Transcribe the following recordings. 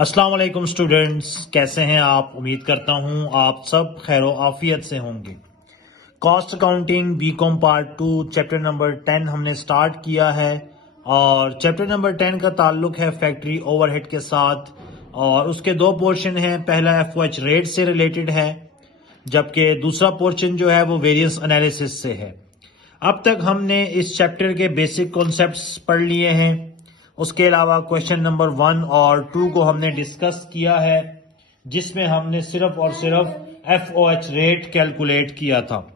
अस्सलाम वालेकुम स्टूडेंट्स, कैसे हैं आप। उम्मीद करता हूं आप सब खैर आफियत से होंगे। Cost accounting BCom part 2 chapter number 10 हमने स्टार्ट किया है और चैप्टर नंबर 10 का ताल्लुक है फैक्ट्री ओवरहेड के साथ और उसके दो पोर्शन हैं। पहला एफओएच रेट से रिलेटेड है जबकि दूसरा पोर्शन जो है वो वेरियंस एनालिसिस से है। अब तक हमने इस चैप्टर के बेसिक कॉन्सेप्ट्स पढ़ लिए हैं। उसके अलावा क्वेश्चन नंबर 1 और 2 को हमने डिस्कस किया है जिसमें हमने सिर्फ और सिर्फ एफओएच रेट कैलकुलेट किया था।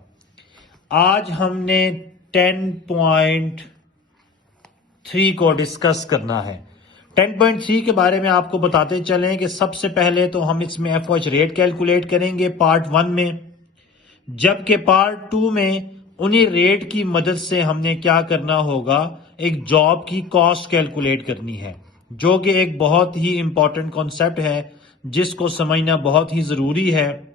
आज हमने 10.3 को डिस्कस करना है। 10.3 के बारे में आपको बताते चलें कि सबसे पहले तो हम इसमें एफओएच रेट कैलकुलेट करेंगे पार्ट 1 में, जबकि पार्ट 2 में उन्हीं रेट की मदद से हमने क्या करना होगा, एक जॉब की कॉस्ट कैलकुलेट करनी है, जो कि एक बहुत ही इंपॉर्टेंट कॉन्सेप्ट है जिसको समझना बहुत ही ज़रूरी है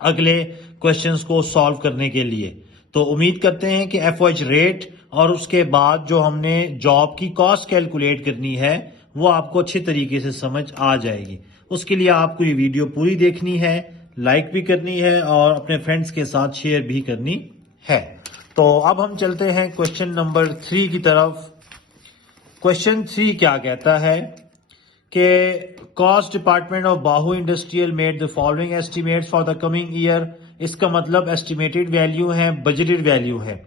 अगले क्वेश्चंस को सॉल्व करने के लिए। तो उम्मीद करते हैं कि एफओएच रेट और उसके बाद जो हमने जॉब की कॉस्ट कैलकुलेट करनी है वो आपको अच्छे तरीके से समझ आ जाएगी। उसके लिए आपको ये वीडियो पूरी देखनी है, लाइक भी करनी है और अपने फ्रेंड्स के साथ शेयर भी करनी है। तो अब हम चलते हैं क्वेश्चन नंबर 3 की तरफ। क्वेश्चन 3 क्या कहता है कि cost department of Bahu industrial made the following estimates for the coming year. इसका मतलब एस्टिमेटेड वैल्यू है, बजटेड वैल्यू है।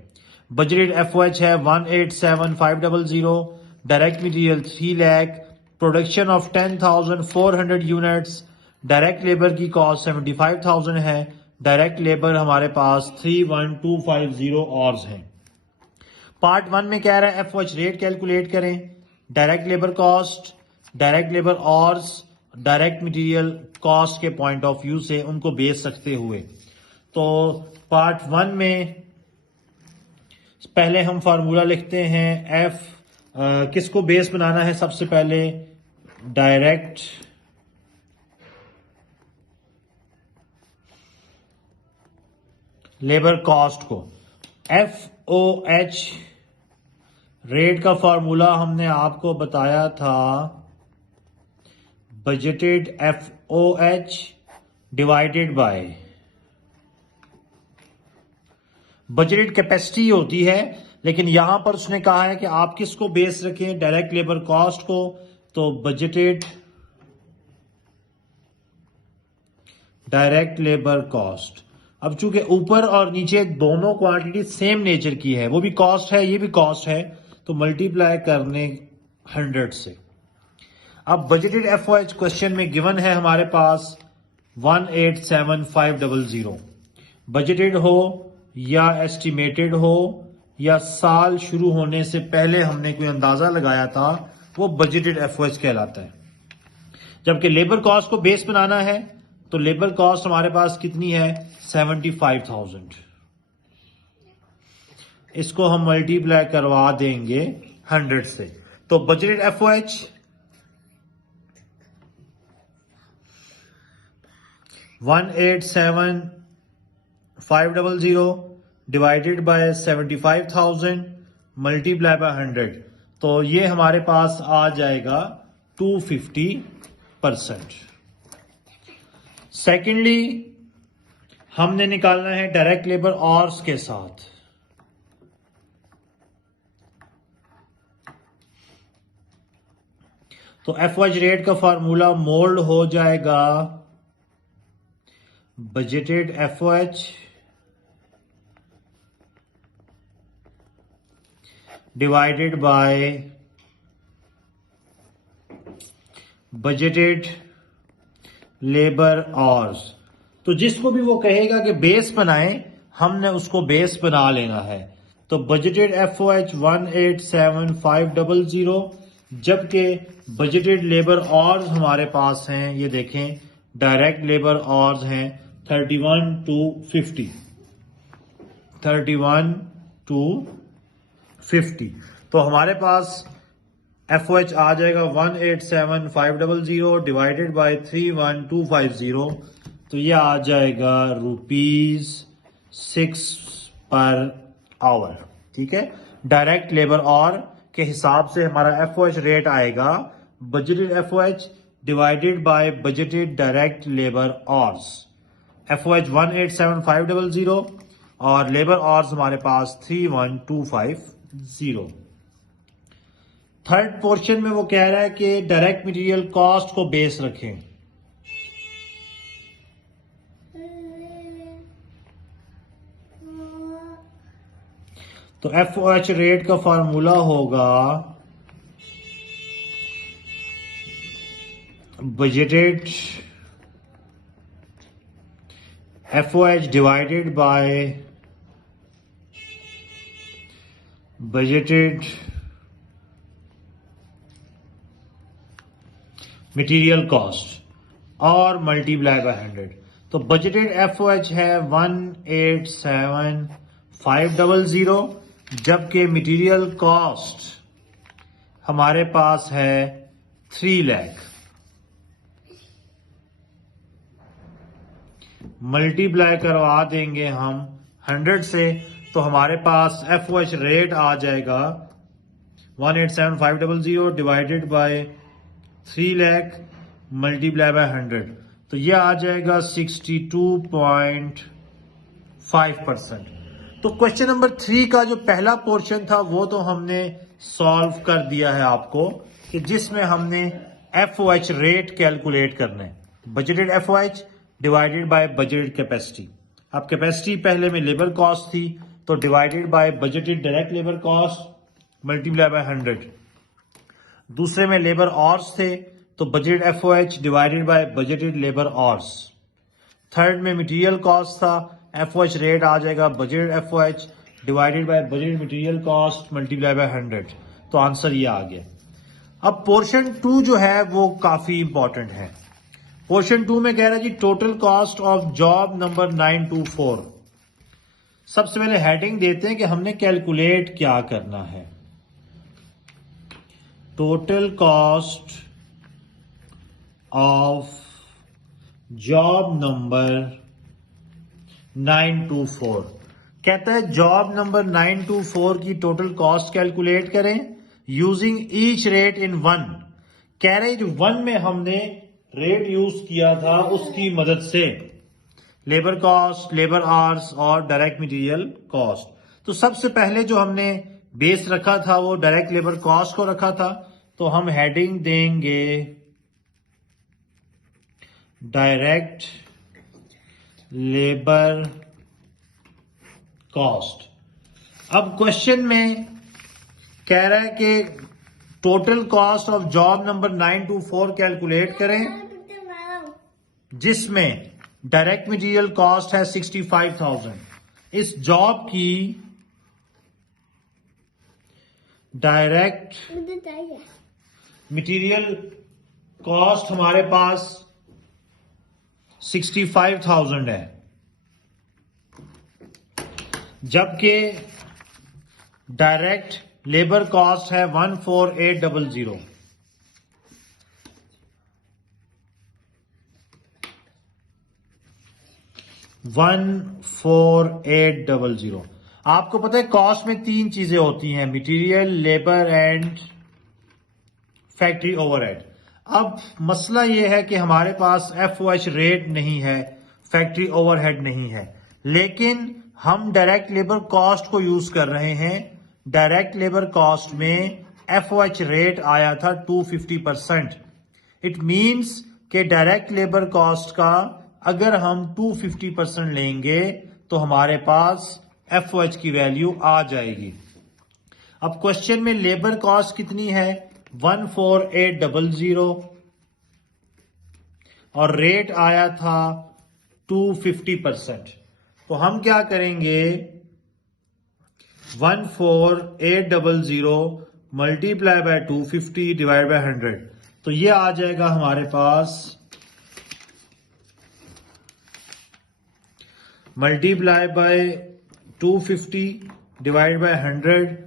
बजटेड एफओएच है 187,500, direct material 3 lakh, production of 10,400 units, direct labour की कॉस्ट 75,000 है, डायरेक्ट लेबर हमारे पास 31250 और हैं। पार्ट 1 में कह रहा है एफओएच रेट कैलकुलेट करें, direct labour cost, direct labour और डायरेक्ट मटेरियल कॉस्ट के पॉइंट ऑफ व्यू से उनको बेस रखते हुए। तो पार्ट 1 में पहले हम फार्मूला लिखते हैं एफ, किसको बेस बनाना है सबसे पहले, डायरेक्ट लेबर कॉस्ट को। एफओएच रेट का फार्मूला हमने आपको बताया था budgeted FOH divided by budgeted capacity होती है, लेकिन यहां पर उसने कहा है कि आप किसको बेस रखें, डायरेक्ट लेबर कॉस्ट को। तो बजटेड डायरेक्ट लेबर कॉस्ट। अब चूंकि ऊपर और नीचे दोनों क्वांटिटी सेम नेचर की है, वो भी कॉस्ट है ये भी कॉस्ट है, तो मल्टीप्लाई करने 100 से। अब बजटेड एफओएच क्वेश्चन में गिवन है हमारे पास 187,500। बजटेड हो या एस्टिमेटेड हो या साल शुरू होने से पहले हमने कोई अंदाजा लगाया था, वो बजटेड एफओएच कहलाता है। जबकि लेबर कॉस्ट को बेस बनाना है तो लेबर कॉस्ट हमारे पास कितनी है, 75,000। इसको हम मल्टीप्लाई करवा देंगे 100 से। तो budgeted FOH 187,500 divided by 75,000 multiply by 100, तो ये हमारे पास आ जाएगा 250%। सेकेंडली हमने निकालना है डायरेक्ट लेबर ऑर्स के साथ। तो एफओएच रेट का फार्मूला मोल्ड हो जाएगा budgeted FOH divided by budgeted labour hours. तो जिसको भी वो कहेगा कि बेस बनाएं, हमने उसको बेस बना लेना है। तो बजटेड एफओएच 187,500, जबकि बजटेड लेबर आवर्स हमारे पास हैं, ये देखें डायरेक्ट लेबर आवर्स हैं 31,250। तो हमारे पास एफओएच आ जाएगा 187,500 डिवाइडेड बाय 31,250, तो ये आ जाएगा ₹6 पर आवर। ठीक है, डायरेक्ट लेबर और के हिसाब से हमारा एफओएच रेट आएगा budgeted FOH divided by budgeted direct labour hours. FOH 187500 और लेबर आवर्स हमारे पास 31250। थर्ड पोर्शन में वो कह रहा है कि डायरेक्ट मटेरियल कॉस्ट को बेस रखें। तो FOH रेट का फार्मूला होगा budgeted FOH divided by budgeted material cost और मल्टीप्लाई बाय 100। तो बजटेड FOH है 187500, जबकि मटेरियल कॉस्ट हमारे पास है 3 लाख। मल्टीप्लाई करवा देंगे हम 100 से, तो हमारे पास FOH रेट आ जाएगा 187500 divided by 3 lakh multiply by 100, तो ये आ जाएगा 62.5%। तो क्वेश्चन नंबर 3 का जो पहला पोर्शन था वो तो हमने सॉल्व कर दिया है आपको, कि जिसमें हमने FOH रेट कैलकुलेट करना है। Budgeted FOH divided by budgeted capacity. अब कैपेसिटी पहले में लेबर कॉस्ट थी, तो divided by budgeted direct labour cost multiply by 100। दूसरे में लेबर आवर्स थे, तो budgeted FOH divided by budgeted labour hours. Third में मटेरियल कॉस्ट था, FOH रेट आ जाएगा budgeted FOH divided by budgeted material cost multiply by 100। तो answer ये आ गया। अब पोर्शन 2 जो है वो काफी इंपॉर्टेंट है। पोर्शन 2 में कह रहा है जी total cost of job number 924। सबसे पहले हेडिंग देते हैं कि हमने कैलकुलेट क्या करना है। Total cost of job number 924। कहता है जॉब नंबर 924 की टोटल कॉस्ट कैलकुलेट करें यूजिंग ईच रेट इन 1। कह रहे जो 1 में हमने रेट यूज किया था उसकी मदद से, लेबर कॉस्ट, लेबर आवर्स और डायरेक्ट मटेरियल कॉस्ट। तो सबसे पहले जो हमने बेस रखा था वो डायरेक्ट लेबर कॉस्ट को रखा था, तो हम हेडिंग देंगे डायरेक्ट लेबर कॉस्ट। अब क्वेश्चन में कह रहा है कि total cost of job number 924 calculate करें, जिसमें डायरेक्ट मटेरियल कॉस्ट है 65,000। इस जॉब की डायरेक्ट मटेरियल कॉस्ट हमारे पास 65,000 है, जबकि डायरेक्ट लेबर कॉस्ट है 14,800। आपको पता है कॉस्ट में 3 चीजें होती हैं, material, labour and factory overhead. अब मसला यह है कि हमारे पास FOH रेट नहीं है, फैक्ट्री ओवरहेड नहीं है, लेकिन हम डायरेक्ट लेबर कॉस्ट को यूज कर रहे हैं। डायरेक्ट लेबर कॉस्ट में FOH रेट आया था 250%। इट मींस कि डायरेक्ट लेबर कॉस्ट का अगर हम 250% लेंगे तो हमारे पास FOH की वैल्यू आ जाएगी। अब क्वेश्चन में लेबर कॉस्ट कितनी है 14,800 और रेट आया था 250%। तो हम क्या करेंगे 14,800 मल्टीप्लाई बाय 250 डिवाइड बाय 100, तो ये आ जाएगा हमारे पास मल्टीप्लाई बाय 250 डिवाइड बाय 100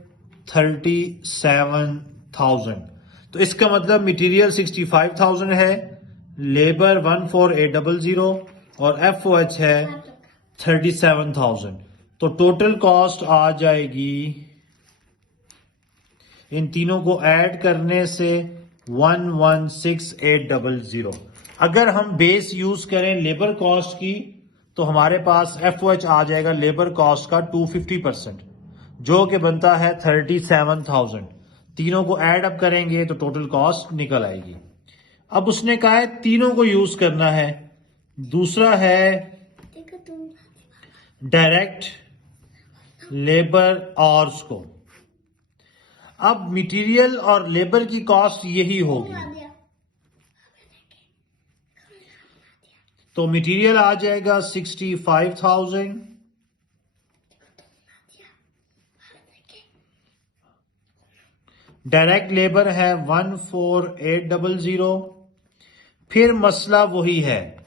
37,000। तो इसका मतलब मटेरियल 65,000 है, लेबर 14,800 और FOH है 37,000। तो टोटल कॉस्ट आ जाएगी इन तीनों को ऐड करने से 116,800। अगर हम बेस यूज करें लेबर कॉस्ट की तो हमारे पास FOH आ जाएगा लेबर कॉस्ट का 250%, जो कि बनता है 37,000। तीनों को ऐड अप करेंगे तो टोटल कॉस्ट निकल आएगी। अब उसने कहा है तीनों को यूज करना है। दूसरा है डायरेक्ट लेबर आवर्स को। अब मटेरियल और लेबर की कॉस्ट यही होगी, तो मटेरियल आ जाएगा 65,000, डायरेक्ट लेबर है 14,800। फिर मसला वही है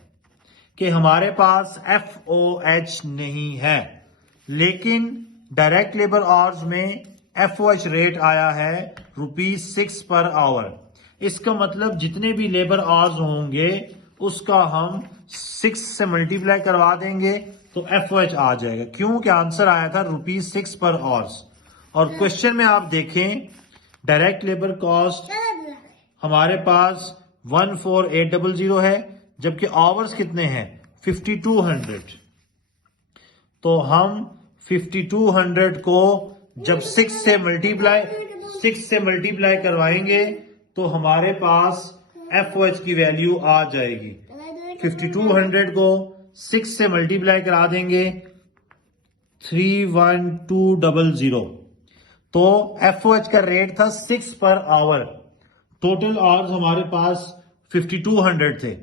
कि हमारे पास FOH नहीं है, लेकिन डायरेक्ट लेबर आवर्स में FOH रेट आया है ₹6 पर आवर। इसका मतलब जितने भी लेबर आवर्स होंगे उसका हम 6 से मल्टीप्लाई करवा देंगे तो FOH आ जाएगा, क्योंकि आंसर आया था ₹6 पर आवर्स। और क्वेश्चन में आप देखें डायरेक्ट लेबर कॉस्ट हमारे पास 14,800 है, जबकि आवर्स कितने हैं 5200। तो हम 5200 को जब 6 से मल्टीप्लाई करवाएंगे तो हमारे पास FOH की वैल्यू आ जाएगी। 5200 को 6 से मल्टीप्लाई करा देंगे 31200, तो FOH का रेट था 6 पर आवर। टोटल आवर्स हमारे पास 5200 थे।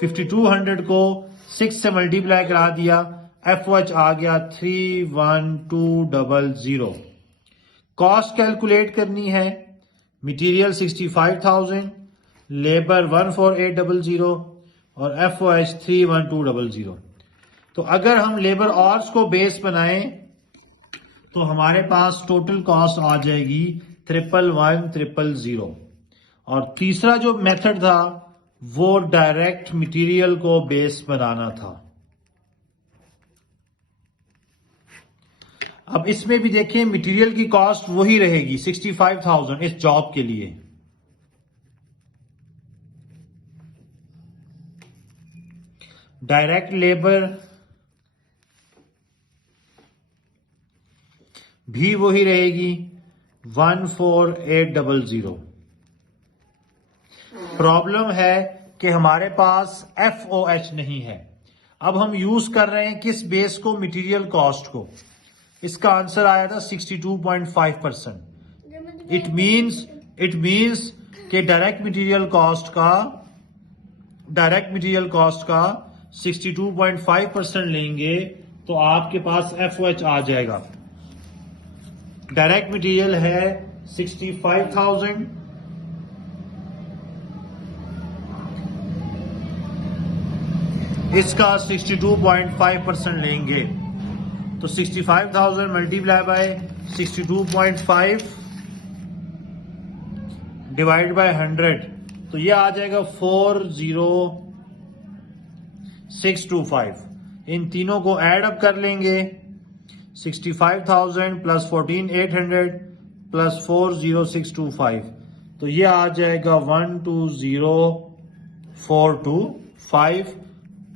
5200 को 6 से मल्टीप्लाई करा दिया, FOH आ गया 31200। कॉस्ट कैलकुलेट करनी है, मटेरियल 65,000, लेबर 14,800 और FOH 31200। तो अगर हम लेबर आवर्स को बेस बनाएं तो हमारे पास टोटल कॉस्ट आ जाएगी 111,300। और तीसरा जो मेथड था वो डायरेक्ट मटेरियल को बेस बनाना था। अब इसमें भी देखें मटेरियल की कॉस्ट वही रहेगी 65,000 इस जॉब के लिए। डायरेक्ट लेबर भी वही रहेगी 14,800। प्रॉब्लम है कि हमारे पास FOH नहीं है। अब हम यूज कर रहे हैं किस बेस को, मटेरियल कॉस्ट को। इसका आंसर आया था 62.5%। इट मींस कि डायरेक्ट मटेरियल कॉस्ट का 62.5% लेंगे तो आपके पास FOH आ जाएगा। डायरेक्ट मटेरियल है 65,000, इसका 62.5% लेंगे तो 65,000 मल्टीप्लाई बाय 62.5 डिवाइड बाय 100, तो ये आ जाएगा 40625। इन तीनों को ऐड अप कर लेंगे, 65,000 प्लस 14,800 प्लस 40625, तो ये आ जाएगा 120,425।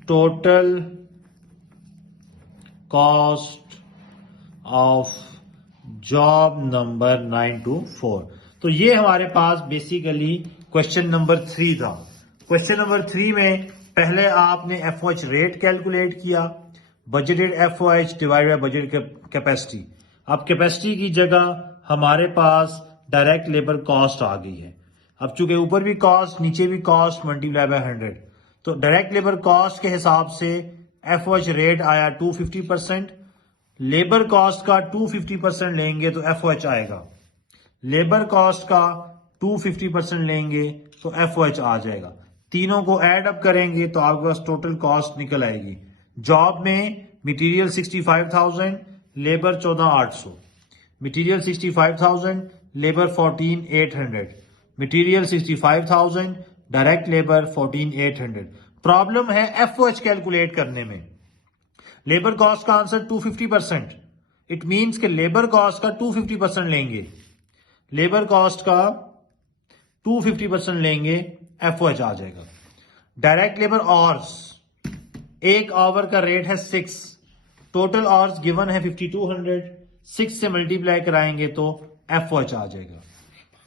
Total cost of job number 924। तो ये हमारे पास बेसिकली क्वेश्चन नंबर 3 था। क्वेश्चन नंबर 3 में पहले आपने FOH रेट कैलकुलेट किया, budgeted FOH divide by budget capacity. अब कैपेसिटी की जगह हमारे पास डायरेक्ट लेबर कॉस्ट आ गई है। अब चूंकि ऊपर भी कॉस्ट नीचे भी कॉस्ट मल्टीप्लाई बाय 100, तो डायरेक्ट लेबर कॉस्ट के हिसाब से FOH रेट आया 250%। लेबर कॉस्ट का 250% लेंगे तो FOH आएगा। लेबर कॉस्ट का 250% लेंगे तो FOH आ जाएगा। तीनों को ऐड अप करेंगे तो आपके पास टोटल कॉस्ट निकल आएगी। जॉब में material 65,000, labour 14,800। Material 65,000, labour 14,800। Material 65,000, direct labour 14,800। Problem है FOH कैलकुलेट करने में। लेबर कॉस्ट का आंसर 250%। इट मींस कि लेबर कॉस्ट का 250% लेंगे। लेबर कॉस्ट का 250% लेंगे FOH आ जाएगा। डायरेक्ट लेबर आवर्स, एक आवर का रेट है 6, टोटल आवर्स गिवन है 5200, 6 से मल्टीप्लाई कराएंगे तो FOH आ जाएगा।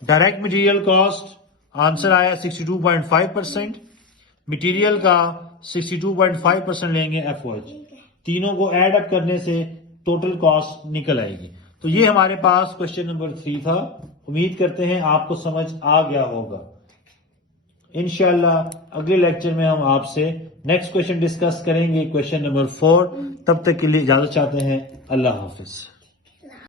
डायरेक्ट मटेरियल कॉस्ट आंसर आया 62.5%, मटेरियल का 62.5% लेंगे FOH, तीनों को ऐड अप करने से टोटल कॉस्ट निकल आएगी। तो ये हमारे पास क्वेश्चन नंबर 3 था। उम्मीद करते हैं आपको समझ आ गया होगा। इंशाल्लाह अगले लेक्चर में हम आपसे नेक्स्ट क्वेश्चन डिस्कस करेंगे, क्वेश्चन नंबर 4। तब तक के लिए इजाजत चाहते हैं। अल्लाह हाफिज।